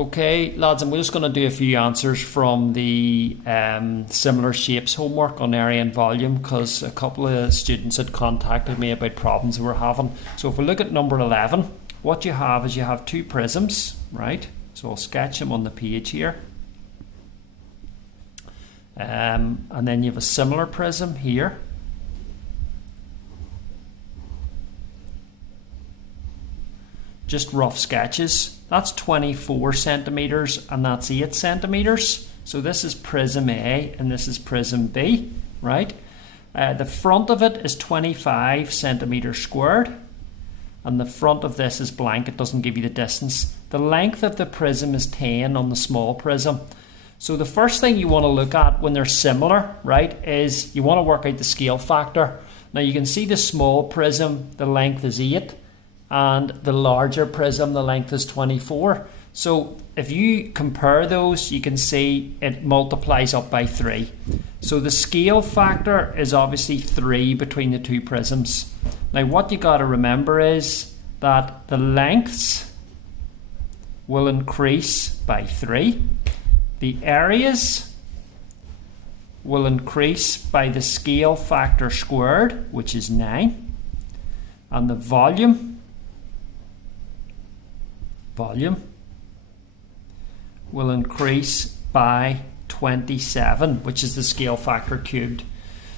Okay, lads, and we're just going to do a few answers from the similar shapes homework on area and volume, because a couple of students had contacted me about problems they were having. So if we look at number 11, what you have is you have two prisms, right? So I'll sketch them on the page here. And then you have a similar prism here. Just rough sketches. That's 24 centimeters and that's 8 centimeters. So this is prism A and this is prism B, right? The front of it is 25 centimeters squared, and the front of this is blank. It doesn't give you the distance. The length of the prism is 10 on the small prism. So the first thing you want to look at when they're similar, right, is you want to work out the scale factor. Now you can see the small prism, the length is 8. And the larger prism, the length is 24. So if you compare those, you can see it multiplies up by 3. So the scale factor is obviously 3 between the two prisms. Now what you got to remember is that the lengths will increase by 3. The areas will increase by the scale factor squared, which is 9. And the volume will increase by 27, which is the scale factor cubed.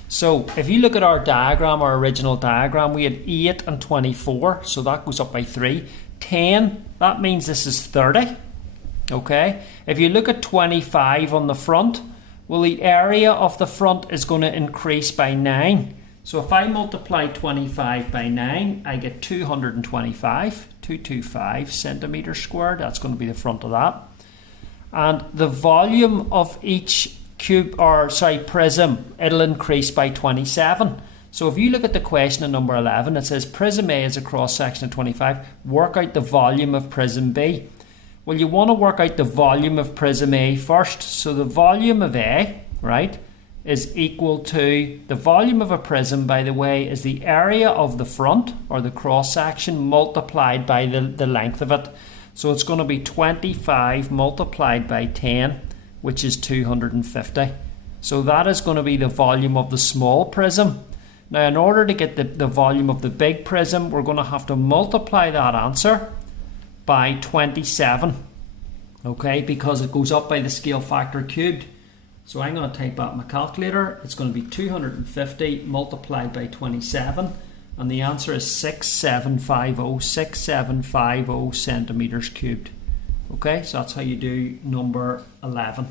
So if you look at our diagram, our original diagram, we had 8 and 24, so that goes up by 3. 10, that means this is 30. Okay, if you look at 25 on the front, well, the area of the front is going to increase by 9. So if I multiply 25 by 9, I get 225 centimeters squared. That's going to be the front of that. And the volume of each prism, it'll increase by 27. So if you look at the question in number 11, it says prism A is a cross section of 25. Work out the volume of prism B. Well, you want to work out the volume of prism A first. So the volume of A, right, is equal to the volume of a prism, by the way, is the area of the front or the cross section multiplied by the length of it. So it's going to be 25 multiplied by 10, which is 250. So that is going to be the volume of the small prism. Now in order to get the volume of the big prism, we're going to have to multiply that answer by 27, okay, because it goes up by the scale factor cubed. So I'm going to type out my calculator. It's going to be 250 multiplied by 27, and the answer is 6750 centimeters cubed. Okay, so that's how you do number 11.